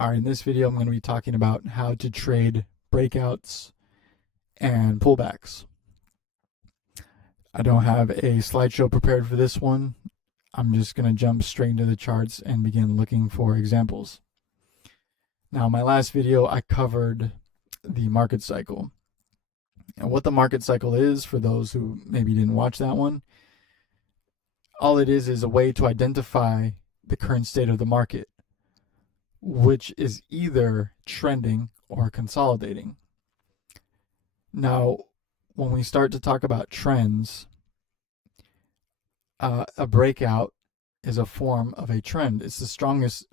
Alright, in this video I'm going to be talking about how to trade breakouts and pullbacks. I don't have a slideshow prepared for this one. I'm just going to jump straight into the charts and begin looking for examples. Now, in my last video I covered the market cycle. And what the market cycle is, for those who maybe didn't watch that one, all it is a way to identify the current state of the market, which is either trending or consolidating. Now, when we start to talk about trends, a breakout is a form of a trend. It's the strongest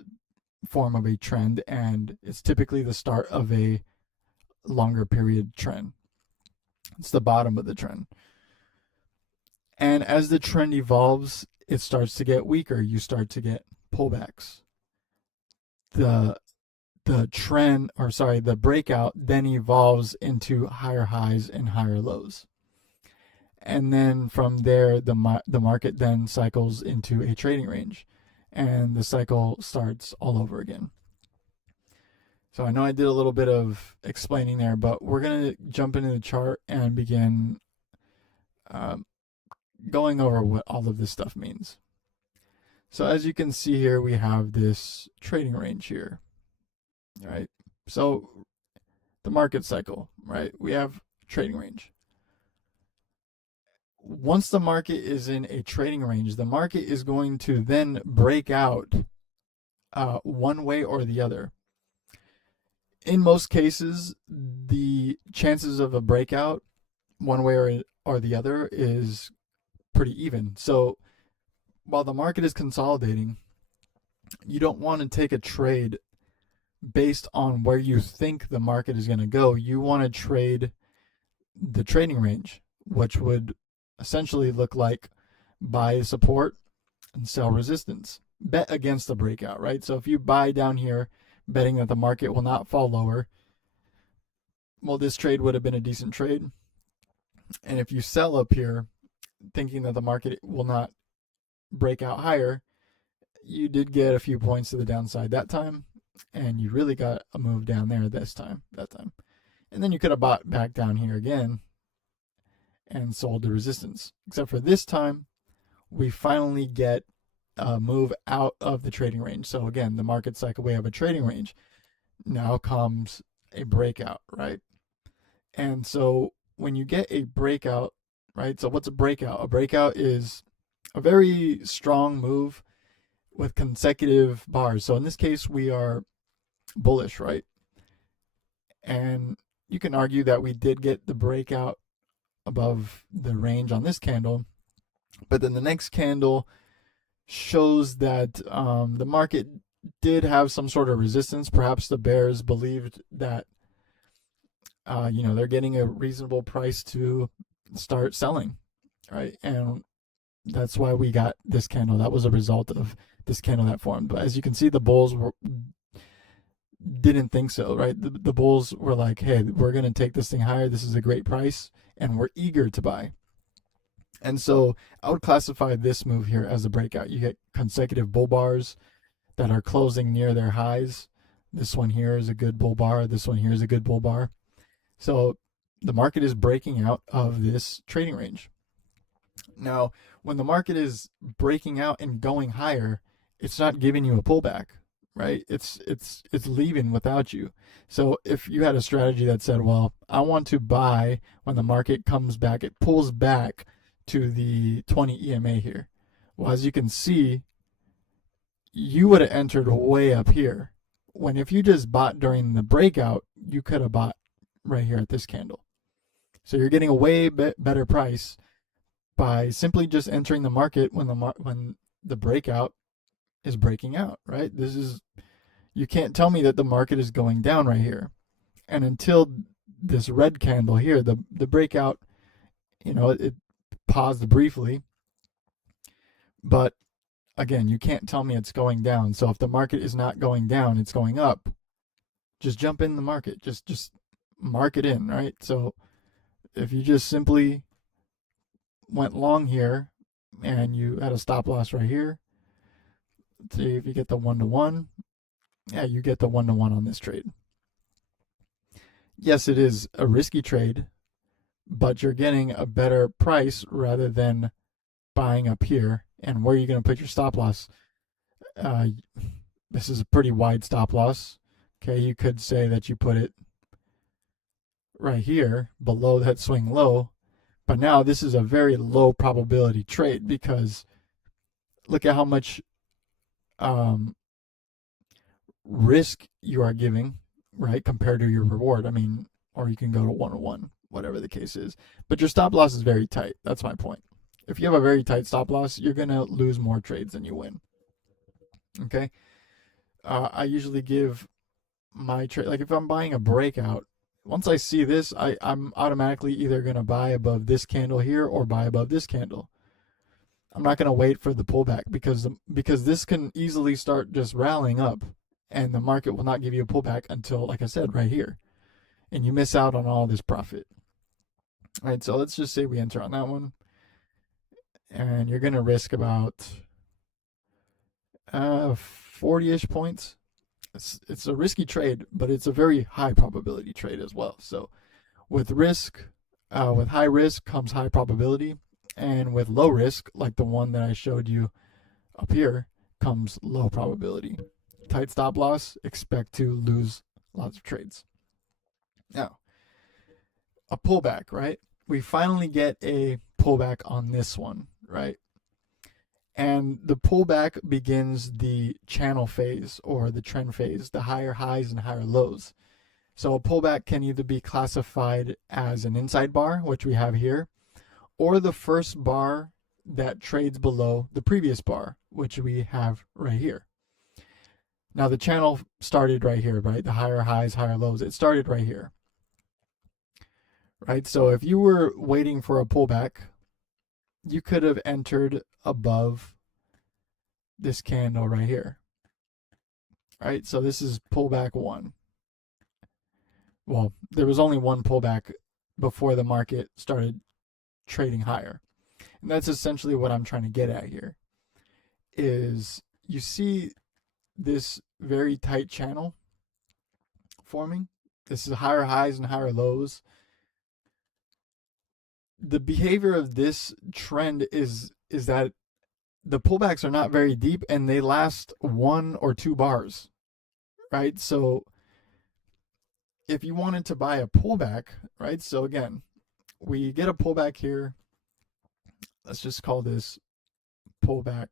form of a trend, and it's typically the start of a longer period trend. It's the bottom of the trend. And as the trend evolves, it starts to get weaker. You start to get pullbacks. The breakout then evolves into higher highs and higher lows. And then from there, the market then cycles into a trading range, and the cycle starts all over again. So I know I did a little bit of explaining there, but we're going to jump into the chart and begin going over what all of this stuff means. So as you can see here, we have this trading range here, right? So the market cycle, right? We have trading range. Once the market is in a trading range, the market is going to then break out one way or the other. In most cases, the chances of a breakout one way or the other is pretty even. So while the market is consolidating, you don't want to take a trade based on where you think the market is going to go. You want to trade the trading range, which would essentially look like buy support and sell resistance. Bet against the breakout, right? So if you buy down here, betting that the market will not fall lower, well, this trade would have been a decent trade. And if you sell up here, thinking that the market will not break out higher, you did get a few points to the downside that time, and you really got a move down there that time. And then you could have bought back down here again and sold the resistance. Except for this time, we finally get a move out of the trading range. So again, the market cycle, we have a trading range. Now comes a breakout, right? And so when you get a breakout, right? So what's a breakout? A breakout is a very strong move with consecutive bars. So in this case, we are bullish, right? And you can argue that we did get the breakout above the range on this candle, but then the next candle shows that the market did have some sort of resistance. Perhaps the bears believed that they're getting a reasonable price to start selling, right? And that's why we got this candle. That was a result of this candle that formed. But as you can see, the bulls didn't think so, right? The bulls were like, hey, we're going to take this thing higher. This is a great price, and we're eager to buy. And so I would classify this move here as a breakout. You get consecutive bull bars that are closing near their highs. This one here is a good bull bar. This one here is a good bull bar. So the market is breaking out of this trading range. Now, when the market is breaking out and going higher, it's not giving you a pullback, right? It's leaving without you. So if you had a strategy that said, well, I want to buy when the market comes back, it pulls back to the 20 EMA here. Well, as you can see, you would have entered way up here, when if you just bought during the breakout, you could have bought right here at this candle. So you're getting a way better price by simply just entering the market when the breakout is breaking out, right? You can't tell me that the market is going down right here. And until this red candle here, the breakout, it paused briefly, but again, you can't tell me it's going down. So if the market is not going down, it's going up, just jump in the market. Just mark it in, right? So if you just simply went long here and you had a stop loss right here, see if you get the 1-to-1, Yeah, you get the 1-to-1 on this trade. Yes, it is a risky trade, but you're getting a better price rather than buying up here. And where are you going to put your stop loss? Uh, this is a pretty wide stop loss. Okay, you could say that you put it right here below that swing low, but now this is a very low probability trade because look at how much um, risk you are giving, right, compared to your reward. I mean, or you can go to 1-to-1, whatever the case is. But your stop loss is very tight. That's my point. If you have a very tight stop loss, you're going to lose more trades than you win. Okay. I usually give my trade, like if I'm buying a breakout, once I see this, I'm automatically either going to buy above this candle here or buy above this candle. I'm not going to wait for the pullback because this can easily start just rallying up and the market will not give you a pullback until, like I said, right here. And you miss out on all this profit. All right, so let's just say we enter on that one. And you're going to risk about 40-ish points. It's a risky trade, but it's a very high probability trade as well. So with with high risk comes high probability. And with low risk, like the one that I showed you up here, comes low probability. Tight stop loss, expect to lose lots of trades. Now, a pullback, right? We finally get a pullback on this one, right? And the pullback begins the channel phase or the trend phase, the higher highs and higher lows. So a pullback can either be classified as an inside bar, which we have here, or the first bar that trades below the previous bar, which we have right here. Now the channel started right here, right? The higher highs, higher lows, it started right here. Right? So if you were waiting for a pullback, you could have entered above this candle right here. Right? So this is pullback 1. Well, there was only one pullback before the market started trading higher. And that's essentially what I'm trying to get at here. Is you see this very tight channel forming. This is higher highs and higher lows. The behavior of this trend is that the pullbacks are not very deep and they last 1 or 2 bars, right? So if you wanted to buy a pullback, right? So again, we get a pullback here. Let's just call this pullback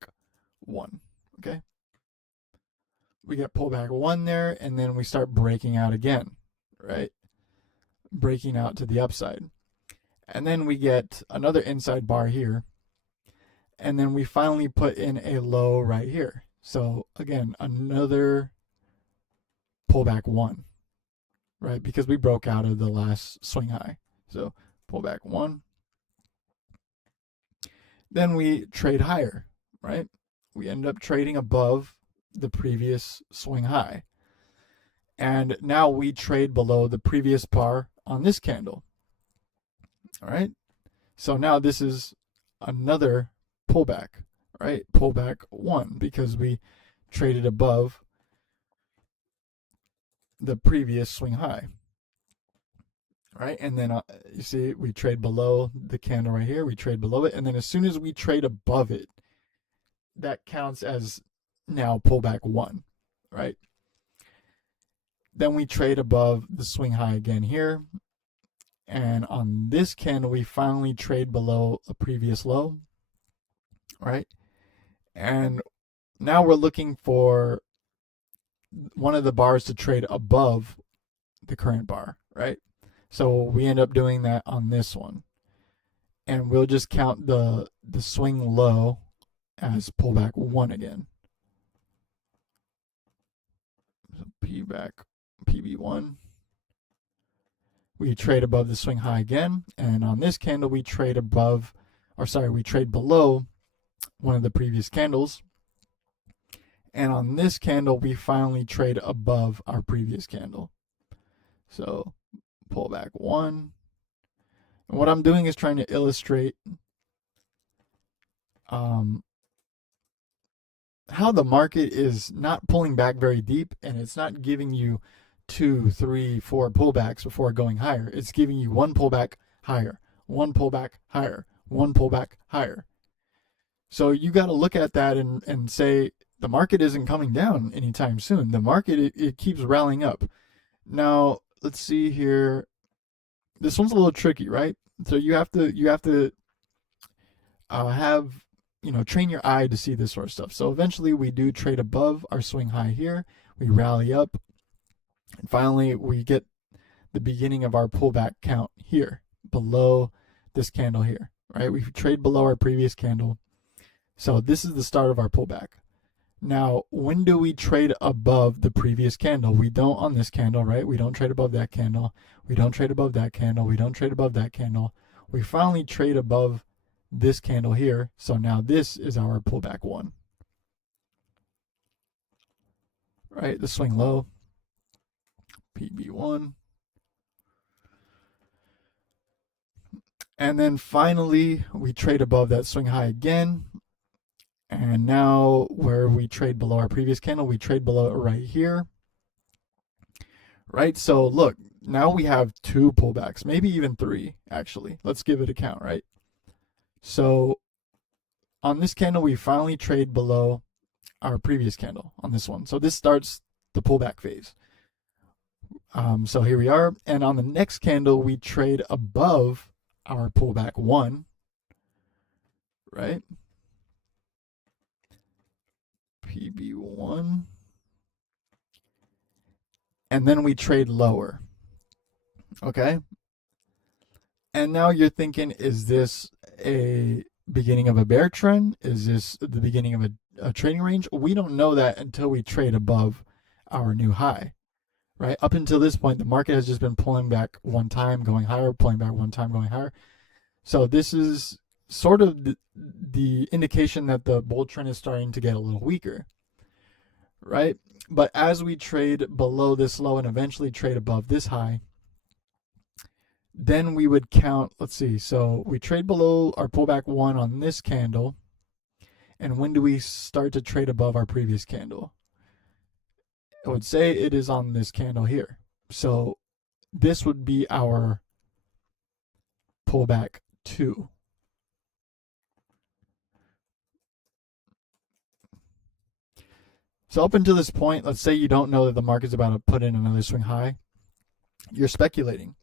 1, okay? We get pullback 1 there, and then we start breaking out again, right? Breaking out to the upside. And then we get another inside bar here. And then we finally put in a low right here. So again, another pullback 1, right? Because we broke out of the last swing high. So pullback 1. Then we trade higher, right? We end up trading above the previous swing high. And now we trade below the previous bar on this candle. All right. So now this is another pullback, right? Pullback 1 because we traded above the previous swing high. Right. And then you see we trade below the candle right here. We trade below it. And then as soon as we trade above it, that counts as now pullback 1, right? Then we trade above the swing high again here. And on this candle, we finally trade below a previous low, right? And now we're looking for one of the bars to trade above the current bar, right? So we end up doing that on this one. And we'll just count the swing low as pullback 1 again. So PB1. We trade above the swing high again, and on this candle we trade we trade below one of the previous candles. And on this candle we finally trade above our previous candle. So pullback 1. And what I'm doing is trying to illustrate how the market is not pulling back very deep, and it's not giving you 2, 3, 4 pullbacks before going higher. It's giving you one pullback higher, one pullback higher, one pullback higher. So you got to look at that and say the market isn't coming down anytime soon. The market, it keeps rallying up. Now let's see here. This one's a little tricky, right? So you have to have, train your eye to see this sort of stuff. So eventually we do trade above our swing high here. We rally up, and finally we get the beginning of our pullback count here below this candle here, right? We trade below our previous candle. So this is the start of our pullback. Now, when do we trade above the previous candle? We don't on this candle, right? We don't trade above that candle. We don't trade above that candle. We don't trade above that candle. We finally trade above this candle here. So now this is our pullback one. Right? The swing low. PB1. And then finally, we trade above that swing high again. And now where we trade below our previous candle, we trade below it right here. Right? So look, now we have 2 pullbacks, maybe even 3, actually. Let's give it a count, right? So on this candle, we finally trade below our previous candle on this one. So this starts the pullback phase. So here we are. And on the next candle, we trade above our pullback 1, right? PB1. And then we trade lower. Okay? And now you're thinking, is this a beginning of a bear trend? Is this the beginning of a trading range? We don't know that until we trade above our new high, right? Up until this point, the market has just been pulling back one time, going higher, pulling back one time, going higher. So this is sort of the indication that the bull trend is starting to get a little weaker, right? But as we trade below this low and eventually trade above this high, then we would count, let's see, so we trade below our pullback 1 on this candle. And when do we start to trade above our previous candle? I would say it is on this candle here. So this would be our pullback 2. So up until this point, let's say you don't know that the market's about to put in another swing high. You're speculating.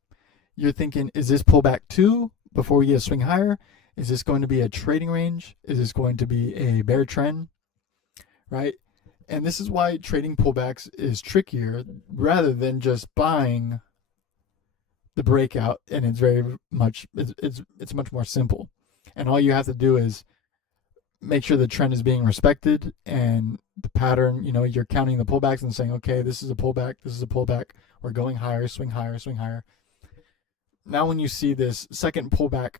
You're thinking, is this pullback 2 before we get a swing higher? Is this going to be a trading range? Is this going to be a bear trend? Right? And this is why trading pullbacks is trickier rather than just buying the breakout, and it's very much it's much more simple. And all you have to do is make sure the trend is being respected and the pattern, you're counting the pullbacks and saying, okay, this is a pullback, this is a pullback, we're going higher, swing higher, swing higher. Now when you see this second pullback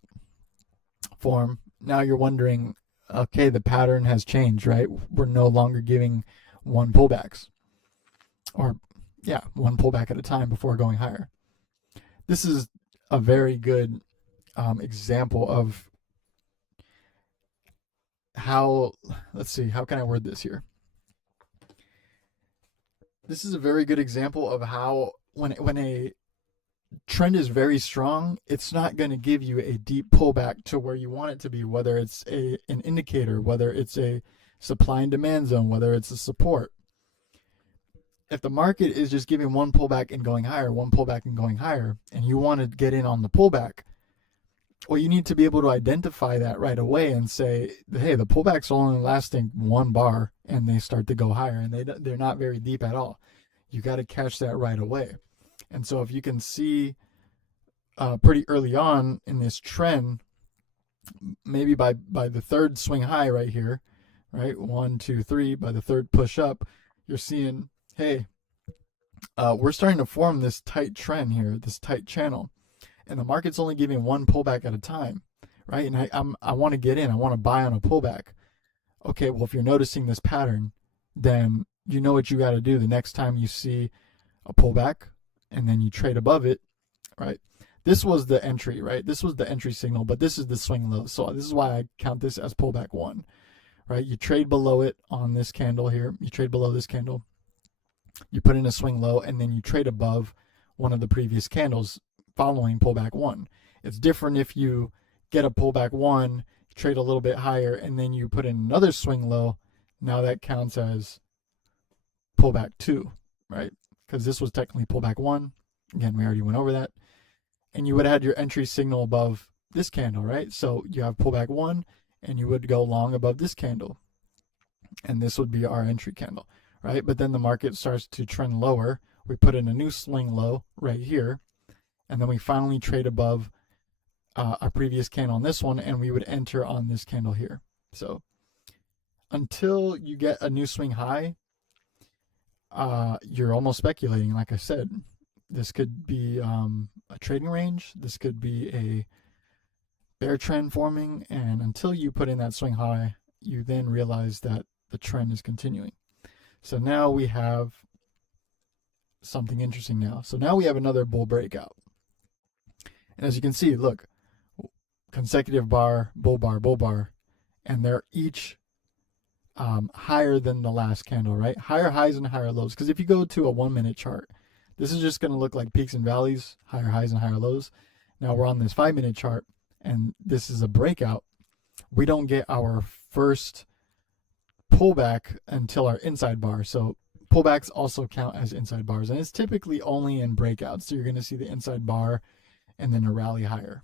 form, now you're wondering, okay, the pattern has changed, right? We're no longer giving one pullbacks, or one pullback at a time before going higher. This is a very good example of how, let's see, how can I word this here? This is a very good example of how when a trend is very strong, it's not going to give you a deep pullback to where you want it to be, whether it's an indicator, whether it's a supply and demand zone, whether it's a support. If the market is just giving one pullback and going higher, one pullback and going higher, and you want to get in on the pullback, well, you need to be able to identify that right away and say, hey, the pullback's only lasting 1 bar and they start to go higher, and they're not very deep at all. You got to catch that right away. And so if you can see pretty early on in this trend, maybe by the third swing high right here, right, 1, 2, 3, by the third push up, you're seeing, hey, we're starting to form this tight trend here, this tight channel. And the market's only giving one pullback at a time, right? And I want to get in. I want to buy on a pullback. Okay, well, if you're noticing this pattern, then you know what you got to do the next time you see a pullback, and then you trade above it, right? This was the entry, right? This was the entry signal, but this is the swing low. So this is why I count this as pullback 1, right? You trade below it on this candle here. You trade below this candle. You put in a swing low, and then you trade above one of the previous candles following pullback one. It's different if you get a pullback one, trade a little bit higher, and then you put in another swing low. Now that counts as pullback two, right? Because this was technically pullback one. Again, we already went over that. And you would have had your entry signal above this candle, right? So you have pullback one, and you would go long above this candle. And this would be our entry candle, right? But then the market starts to trend lower. We put in a new swing low right here, and then we finally trade above our previous candle on this one, and we would enter on this candle here. So until you get a new swing high, you're almost speculating. Like I said, this could be a trading range. This could be a bear trend forming, and until you put in that swing high, you then realize that the trend is continuing. So now we have something interesting now. So now we have another bull breakout. And as you can see, look, consecutive bar, bull bar, bull bar, and they're each higher than the last candle, right? Higher highs and higher lows. Because if you go to a 1 minute chart, this is just going to look like peaks and valleys, higher highs and higher lows. Now we're on this 5 minute chart, and this is a breakout. We don't get our first pullback until our inside bar. So pullbacks also count as inside bars, and it's typically only in breakouts. So you're going to see the inside bar and then a rally higher,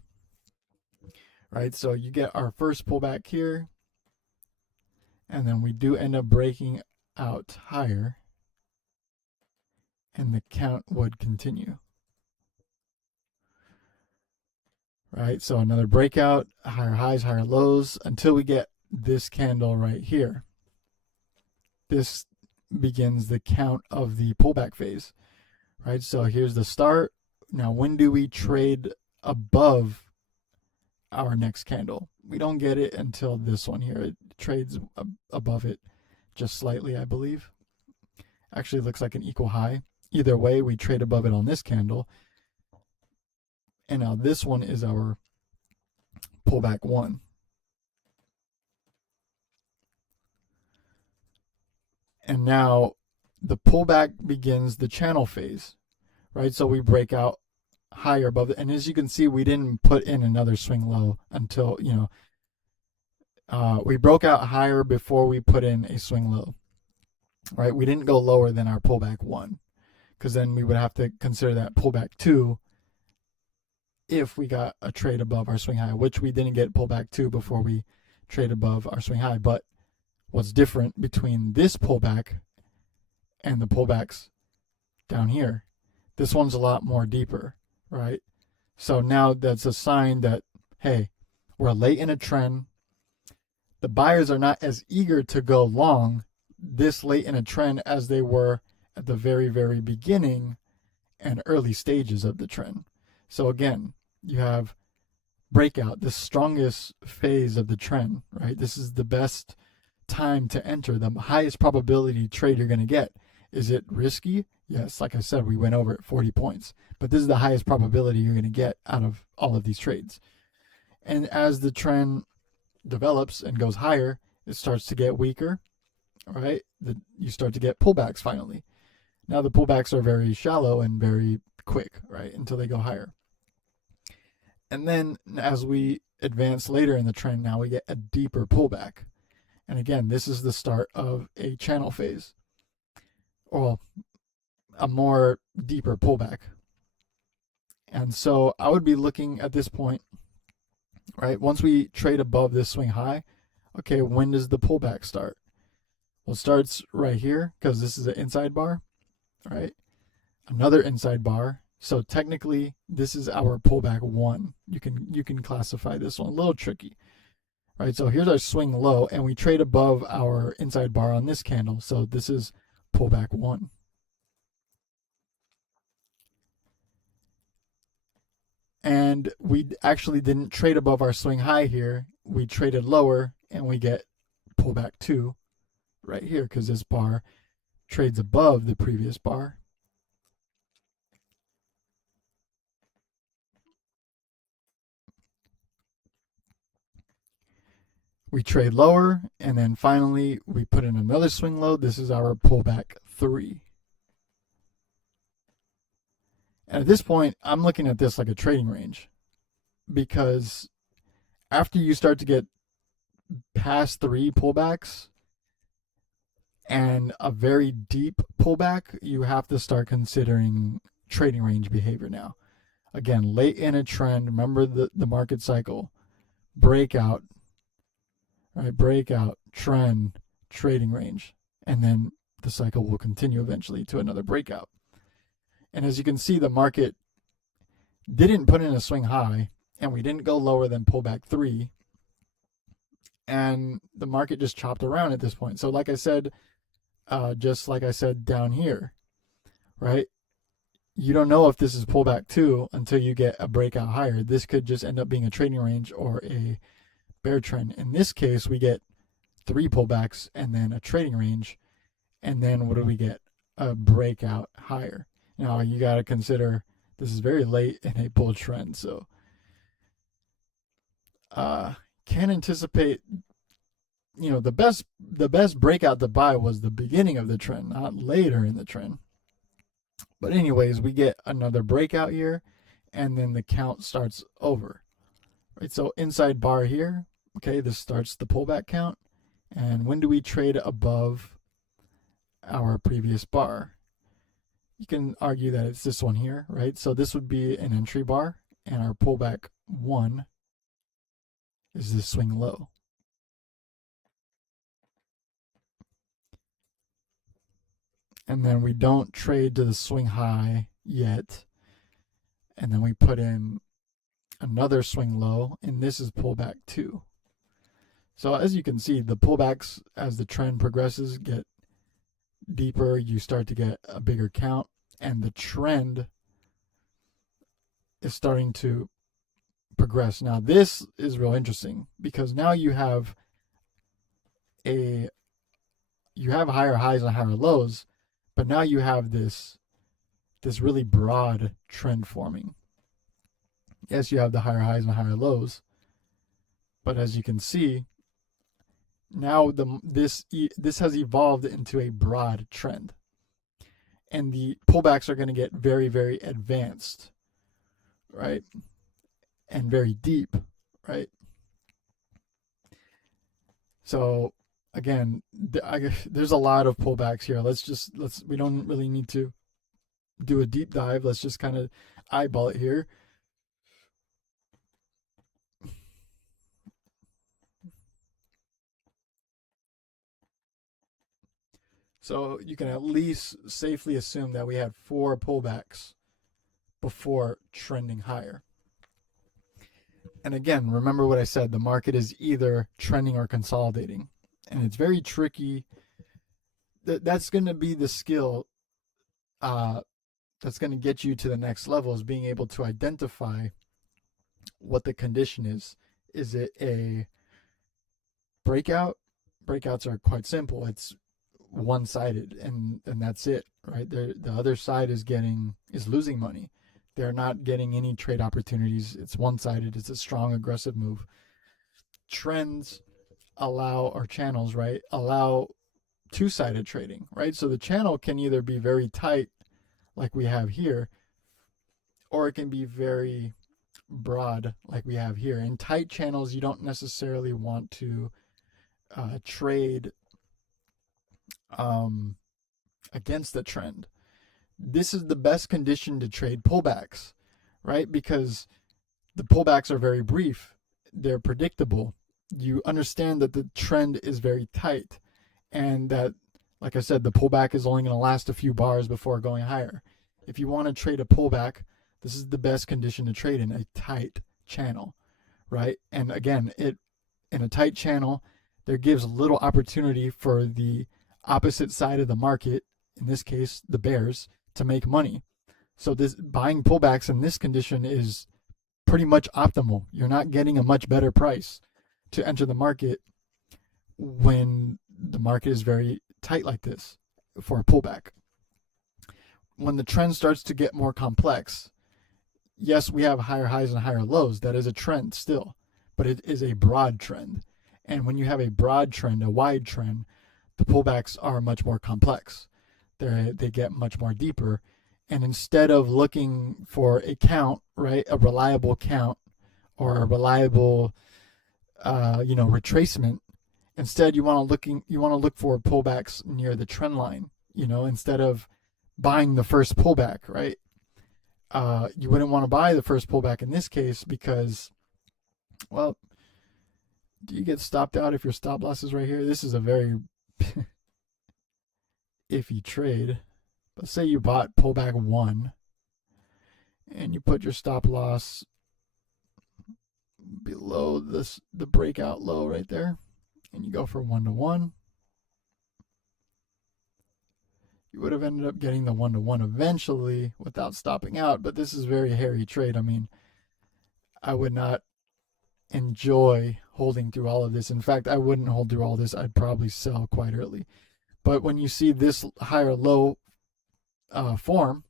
right? So you get our first pullback here, and then we do end up breaking out higher, and the count would continue, right? So another breakout, higher highs, higher lows, until we get this candle right here. This begins the count of the pullback phase, right? So here's the start. Now, when do we trade above our next candle? We don't get it until this one here. It trades above it just slightly, I believe. Actually, it looks like an equal high. Either way, we trade above it on this candle. And now this one is our pullback one. And now the pullback begins the channel phase, right? So we break out higher above it. And as you can see, we didn't put in another swing low until, we broke out higher before we put in a swing low, right? We didn't go lower than our pullback one, because then we would have to consider that pullback two if we got a trade above our swing high, which we didn't get pullback two before we trade above our swing high. But what's different between this pullback and the pullbacks down here, this one's a lot more deeper, right? So now that's a sign that, hey, we're late in a trend. The buyers are not as eager to go long this late in a trend as they were at the very, very beginning and early stages of the trend. So again, you have breakout, the strongest phase of the trend, right? This is the best time to enter, the highest probability trade you're going to get. Is it risky? Yes, like I said, we went over at 40 points, but this is the highest probability you're going to get out of all of these trades. And as the trend develops and goes higher, it starts to get weaker, right? You start to get pullbacks finally. Now the pullbacks are very shallow and very quick, right? Until they go higher. And then as we advance later in the trend, now we get a deeper pullback. And again, this is the start of a channel phase, or a more deeper pullback. And so I would be looking at this point, right? Once we trade above this swing high, okay, when does the pullback start? Well, it starts right here because this is an inside bar, right? Another inside bar. So technically, this is our pullback one. You can classify this one. A little tricky, right? So here's our swing low, and we trade above our inside bar on this candle. So this is pullback one. And we actually didn't trade above our swing high here. We traded lower, and we get pullback two right here because this bar trades above the previous bar. We trade lower, and then finally we put in another swing low. This is our pullback 3. And at this point, I'm looking at this like a trading range, because after you start to get past 3 pullbacks and a very deep pullback, you have to start considering trading range behavior now. Again, late in a trend, remember the market cycle, breakout, right? Breakout, trend, trading range, and then the cycle will continue eventually to another breakout. And as you can see, the market didn't put in a swing high, and we didn't go lower than pullback 3, and the market just chopped around at this point. So like I said, just like I said down here, right? You don't know if this is pullback 2 until you get a breakout higher. This could just end up being a trading range or a bear trend. In this case, we get 3 pullbacks and then a trading range, and then what do we get? A breakout higher. Now you got to consider this is very late in a bull trend, so can't anticipate. The best breakout to buy was the beginning of the trend, not later in the trend. But anyways, we get another breakout here, and then the count starts over. Right, so inside bar here, okay, this starts the pullback count. And when do we trade above our previous bar? You can argue that it's this one here, right? So this would be an entry bar, and our pullback 1 is this swing low. And then we don't trade to the swing high yet. And then we put in another swing low, and this is pullback 2. So as you can see, the pullbacks, as the trend progresses, get deeper. You start to get a bigger count, and the trend is starting to progress. Now this is real interesting, because now you have higher highs and higher lows, but now you have this really broad trend forming. Yes, you have the higher highs and higher lows, but as you can see, now this has evolved into a broad trend, and the pullbacks are going to get very, very advanced, right, and very deep, right? So again, there's a lot of pullbacks here. We don't really need to do a deep dive. Let's just kind of eyeball it here. So you can at least safely assume that we had 4 pullbacks before trending higher. And again, remember what I said, the market is either trending or consolidating. And it's very tricky. That's going to be the skill that's going to get you to the next level, is being able to identify what the condition is. Is it a breakout? Breakouts are quite simple. It's one-sided, and that's it, right? The other side is losing money. They're not getting any trade opportunities. It's one-sided. It's a strong, aggressive move. Trends channels, right, allow two-sided trading, right? So the channel can either be very tight, like we have here, or it can be very broad, like we have here. In tight channels, you don't necessarily want to trade against the trend. This is the best condition to trade pullbacks, right? Because the pullbacks are very brief, they're predictable. You understand that the trend is very tight, and that, like I said, the pullback is only going to last a few bars before going higher. If you want to trade a pullback, this is the best condition to trade in, a tight channel, right? And again, in a tight channel, there gives little opportunity for the opposite side of the market, in this case the bears, to make money. So this buying pullbacks in this condition is pretty much optimal. You're not getting a much better price to enter the market when the market is very tight like this for a pullback. When the trend starts to get more complex, yes, we have higher highs and higher lows. That is a trend still, but it is a broad trend. And when you have a broad trend, a wide trend, the pullbacks are much more complex. They get much more deeper. And instead of looking for a count, right, a reliable count or a reliable, retracement, instead you want to look for pullbacks near the trend line. Instead of buying the first pullback, right? You wouldn't want to buy the first pullback in this case because, well, do you get stopped out if your stop loss is right here? This is a very iffy trade. But say you bought pullback 1 and you put your stop loss below the breakout low right there, and you go for 1-to-1. You would have ended up getting the 1-to-1 eventually without stopping out, but this is a very hairy trade. I mean, I would not enjoy holding through all of this. In fact, I wouldn't hold through all this. I'd probably sell quite early. But when you see this higher low form,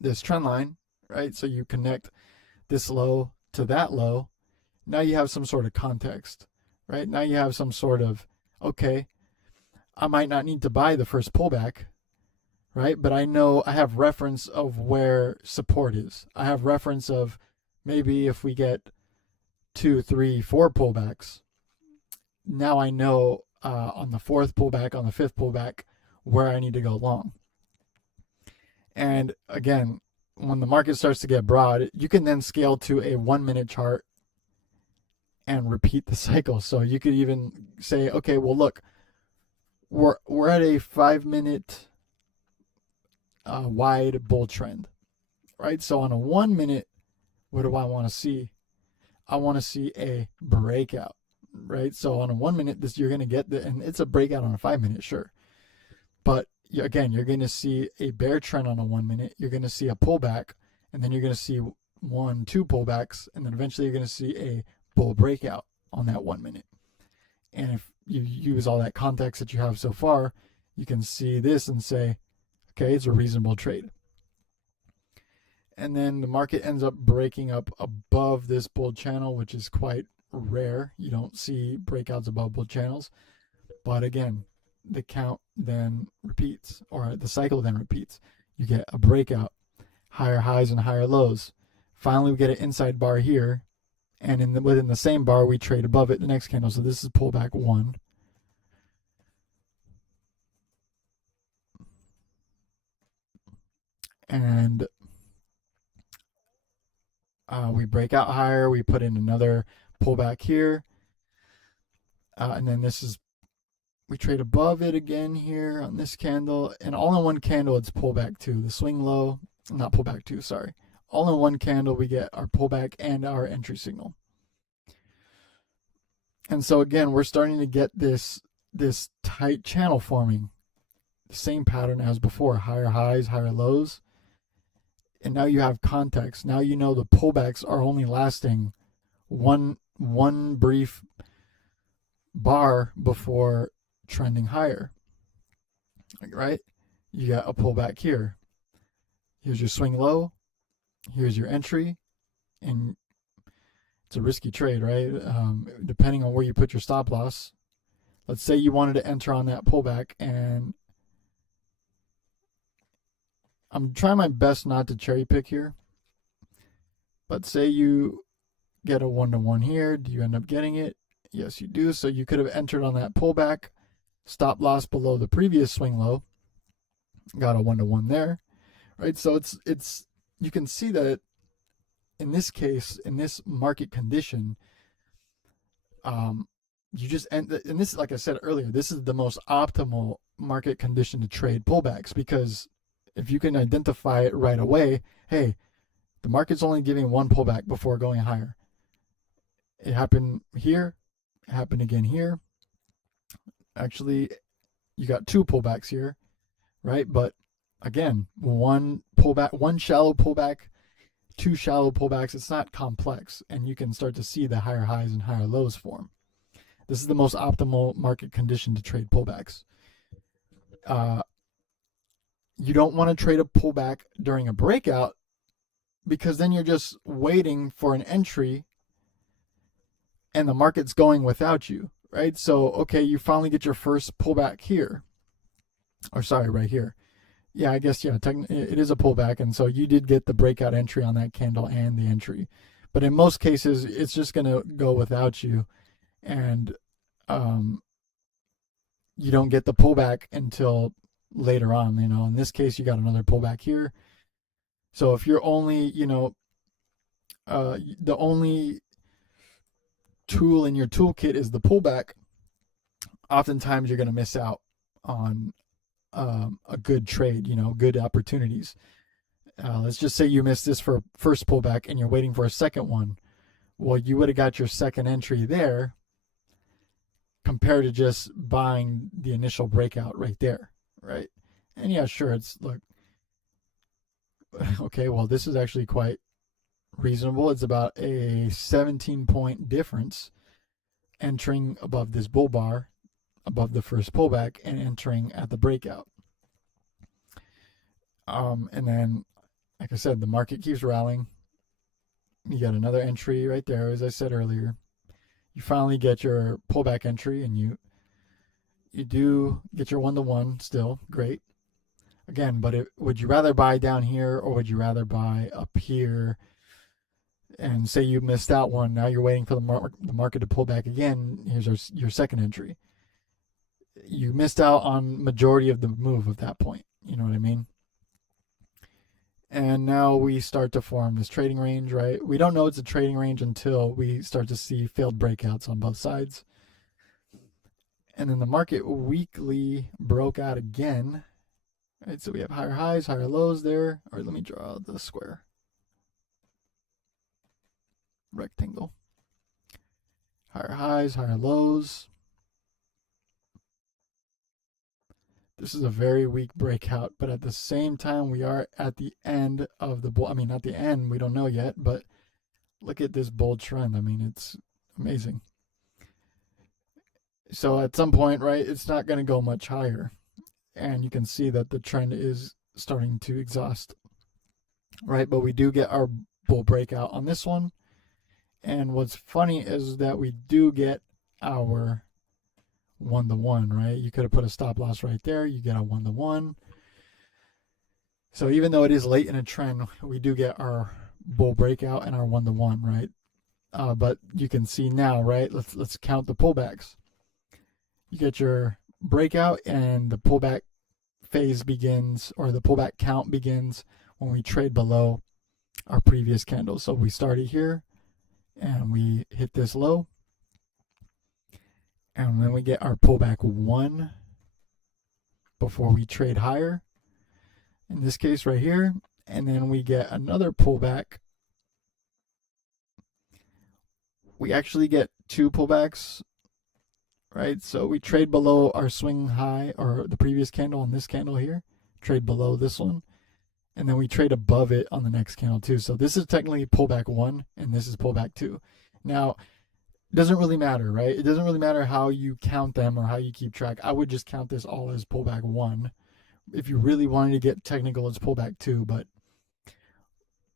this trend line, right? So you connect this low to that low. Now you have some sort of context, right? Now you have some sort of, okay, I might not need to buy the first pullback, right? But I know I have reference of where support is. I have reference of maybe if we get 2, 3, 4 pullbacks, now I know on the 4th pullback, on the 5th pullback, where I need to go long. And again, when the market starts to get broad, you can then scale to a 1-minute chart and repeat the cycle. So you could even say, okay, well, look, we're at a 5-minute wide bull trend, right? So on a 1-minute, what do I want to see? I want to see a breakout, right? So on a 1-minute, you're going to get and it's a breakout on a 5-minute, sure. But again, you're going to see a bear trend on a 1-minute. You're going to see a pullback, and then you're going to see 1, 2 pullbacks, and then eventually you're going to see a bull breakout on that 1-minute. And if you use all that context that you have so far, you can see this and say, okay, it's a reasonable trade. And then the market ends up breaking up above this bull channel, which is quite rare. You don't see breakouts above bull channels. But again, the count then repeats, or the cycle then repeats. You get a breakout, higher highs and higher lows. Finally, we get an inside bar here, and within the same bar, we trade above it the next candle. So this is pullback 1. And we break out higher. We put in another pullback here. And then we trade above it again here on this candle. And all in one candle, it's pullback 2. The swing low, not pullback 2, sorry. All in one candle, we get our pullback and our entry signal. And so again, we're starting to get this tight channel forming. The same pattern as before, higher highs, higher lows. And now you have context. Now you know the pullbacks are only lasting one brief bar before trending higher. Right? You got a pullback here. Here's your swing low. Here's your entry. And it's a risky trade, right? Depending on where you put your stop loss. Let's say you wanted to enter on that pullback, and I'm trying my best not to cherry pick here. But say you get a 1-to-1 here. Do you end up getting it? Yes, you do. So you could have entered on that pullback. Stop loss below the previous swing low. Got a 1-to-1 there. Right? So it's you can see that in this case, in this market condition, you just end, and this, like I said earlier, this is the most optimal market condition to trade pullbacks, because if you can identify it right away, hey, the market's only giving one pullback before going higher. It happened here, it happened again here. Actually, you got 2 pullbacks here, right? But again, one pullback, one shallow pullback, 2 shallow pullbacks. It's not complex, and you can start to see the higher highs and higher lows form. This is the most optimal market condition to trade pullbacks. You don't want to trade a pullback during a breakout, because then you're just waiting for an entry and the market's going without you, right? So, okay, you finally get your first pullback here, or sorry, right here. Yeah, I guess, yeah, it is a pullback. And so you did get the breakout entry on that candle and the entry. But in most cases, it's just going to go without you. And you don't get the pullback until later on. In this case, you got another pullback here. So if you're only, the only tool in your toolkit is the pullback, oftentimes you're going to miss out on a good trade, good opportunities. Let's just say you missed this for first pullback and you're waiting for a second one. Well, you would have got your second entry there compared to just buying the initial breakout right there, right? And yeah, sure, it's look, okay, well, this is actually quite reasonable. It's about a 17-point difference entering above this bull bar, above the first pullback, and entering at the breakout. And then, like I said, the market keeps rallying. You got another entry right there, as I said earlier. You finally get your pullback entry, and you do get your 1-to-1 still. Great. Again, but would you rather buy down here or would you rather buy up here? And say you missed out one, now you're waiting for the market to pull back again. Here's your second entry. You missed out on majority of the move at that point. You know what I mean? And now we start to form this trading range, right? We don't know it's a trading range until we start to see failed breakouts on both sides. And then the market weekly broke out again. Right, so we have higher highs, higher lows there. Or let me draw the square. Rectangle. Higher highs, higher lows. This is a very weak breakout, but at the same time, we are at the end of the bull. I mean, not the end, we don't know yet, but look at this bold trend. I mean, it's amazing. So at some point, right, it's not going to go much higher. And you can see that the trend is starting to exhaust, right? But we do get our bull breakout on this one. And what's funny is that we do get our 1-to-1, right? You could have put a stop loss right there. You get a 1-to-1. So even though it is late in a trend, we do get our bull breakout and our 1-to-1, right? But you can see now, right? Let's count the pullbacks. You get your breakout and the pullback phase begins, or the pullback count begins when we trade below our previous candle. So we started here and we hit this low. And then we get our pullback 1 before we trade higher. In this case right here. And then we get another pullback. We actually get 2 pullbacks, right? So we trade below our swing high, or the previous candle on this candle here. Trade below this one. And then we trade above it on the next candle too. So this is technically pullback 1 and this is pullback 2. Now, it doesn't really matter, right? It doesn't really matter how you count them or how you keep track. I would just count this all as pullback 1. If you really wanted to get technical, it's pullback 2. But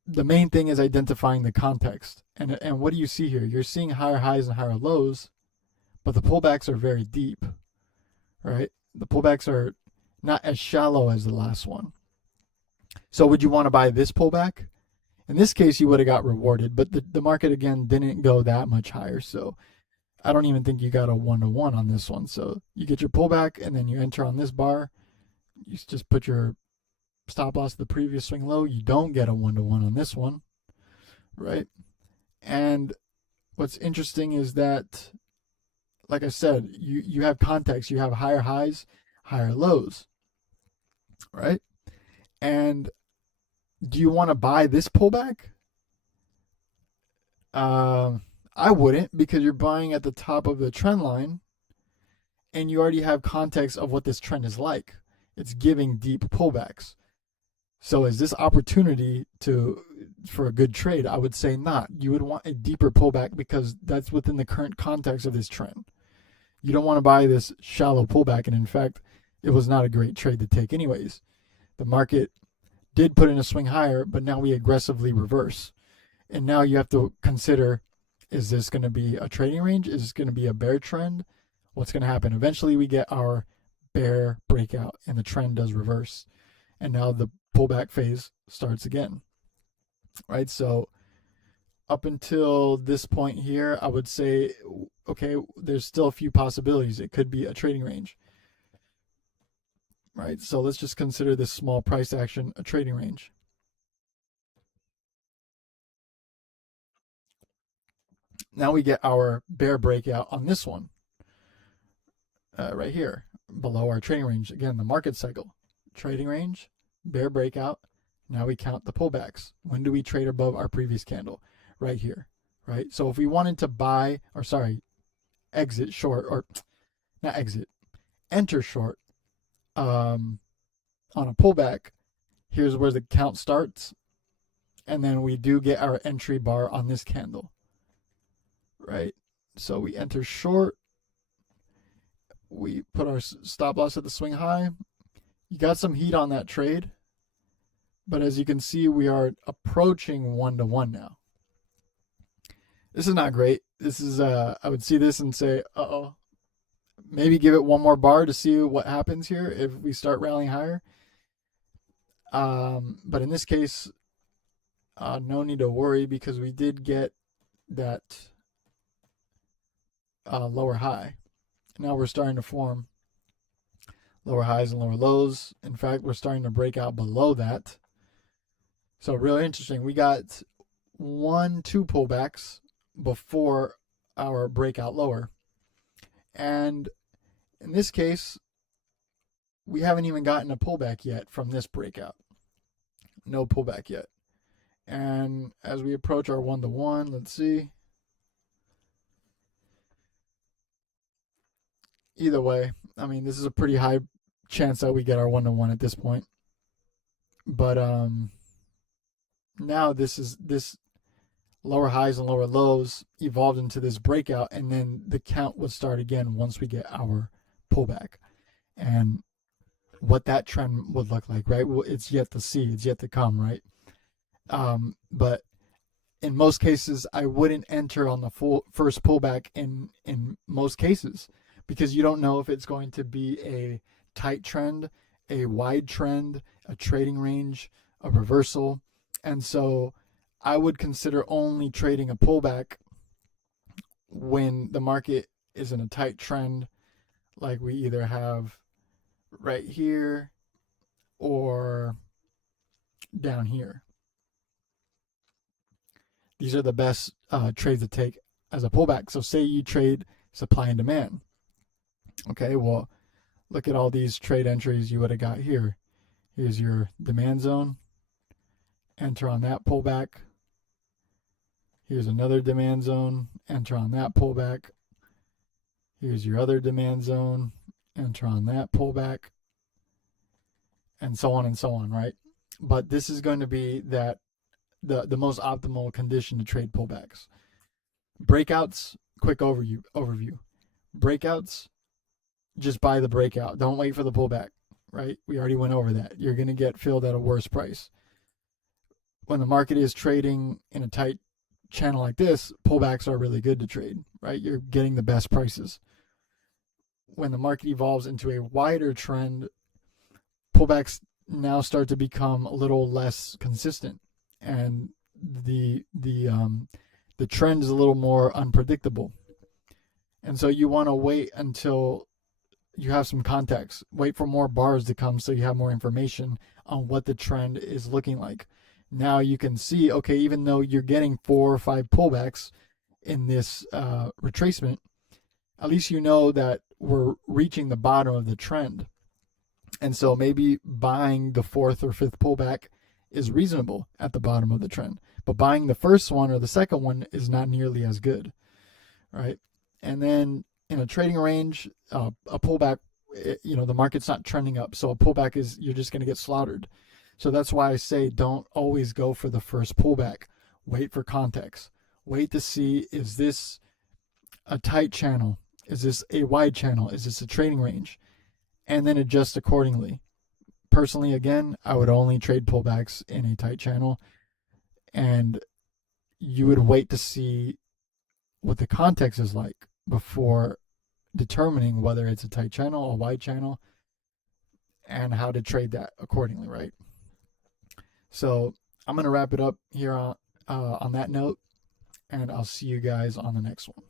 the main thing is identifying the context. And what do you see here? You're seeing higher highs and higher lows, but the pullbacks are very deep, right? The pullbacks are not as shallow as the last one. So would you want to buy this pullback? In this case, you would have got rewarded, but the market, again, didn't go that much higher. So I don't even think you got a 1-to-1 on this one. So you get your pullback, and then you enter on this bar. You just put your stop loss to the previous swing low. You don't get a 1-to-1 on this one, right? And what's interesting is that, like I said, you have context. You have higher highs, higher lows, right? And do you want to buy this pullback? I wouldn't, because you're buying at the top of the trend line and you already have context of what this trend is like. It's giving deep pullbacks. So is this opportunity for a good trade? I would say not. You would want a deeper pullback because that's within the current context of this trend. You don't want to buy this shallow pullback, and in fact, it was not a great trade to take anyways. The market did put in a swing higher, but now we aggressively reverse. And now you have to consider, Is this going to be a trading range? Is this going to be a bear trend? What's going to happen? Eventually, we get our bear breakout and the trend does reverse. And now the pullback phase starts again, right? So up until this point here, I would say, okay, there's still a few possibilities. It could be a trading range, right? So let's just consider this small price action a trading range. Now we get our bear breakout on this one, right here, below our trading range. Again, the market cycle, trading range, bear breakout. Now we count the pullbacks. When do we trade above our previous candle? Right here, right? So if we wanted to buy, or sorry, exit short, or not exit, enter short on a pullback, here's where the count starts. And then we do get our entry bar on this candle, right? So we enter short. We put our stop loss at the swing high. You got some heat on that trade. But as you can see, we are approaching 1-to-1 now. This is not great. This is, I would see this and say, uh-oh, maybe give it one more bar to see what happens here if we start rallying higher. But in this case, no need to worry because we did get that lower high. Now we're starting to form lower highs and lower lows. In fact, we're starting to break out below that. So really interesting. We got 1-2 pullbacks before our breakout lower. And in this case, we haven't even gotten a pullback yet from this breakout. No pullback yet. And as we approach our 1-to-1, let's see. Either way, I mean, this is a pretty high chance that we get our 1-to-1 at this point. But now this lower highs and lower lows evolved into this breakout, and then the count would start again once we get our pullback. And what that trend would look like, right? Well, it's yet to see, it's yet to come, right? But in most cases, I wouldn't enter on the first pullback in most cases because you don't know if it's going to be a tight trend, a wide trend, a trading range, a reversal. And so I would consider only trading a pullback when the market is in a tight trend, like we either have right here or down here. These are the best trades to take as a pullback. So say you trade supply and demand. Okay, well, look at all these trade entries you would have got here. Here's your demand zone. Enter on that pullback. Here's another demand zone. Enter on that pullback. Here's your other demand zone. Enter on that pullback. And so on, right? But this is going to be that the most optimal condition to trade pullbacks. Breakouts, quick overview. Breakouts, just buy the breakout. Don't wait for the pullback, right? We already went over that. You're going to get filled at a worse price. When the market is trading in a tight channel like this, pullbacks are really good to trade, right? You're getting the best prices. When the market evolves into a wider trend, pullbacks now start to become a little less consistent, and the trend is a little more unpredictable. And so you want to wait until you have some context. Wait for more bars to come so you have more information on what the trend is looking like. Now you can see, okay, even though you're getting 4 or 5 pullbacks in this retracement, at least you know that we're reaching the bottom of the trend. And so maybe buying the 4th or 5th pullback is reasonable at the bottom of the trend. But buying the first one or the second one is not nearly as good, right? And then in a trading range, a pullback, the market's not trending up. So a pullback is, you're just going to get slaughtered. So that's why I say don't always go for the first pullback. Wait for context. Wait to see, is this a tight channel? Is this a wide channel? Is this a trading range? And then adjust accordingly. Personally, again, I would only trade pullbacks in a tight channel, and you would wait to see what the context is like before determining whether it's a tight channel, a wide channel, and how to trade that accordingly, right? So I'm going to wrap it up here on that note, and I'll see you guys on the next one.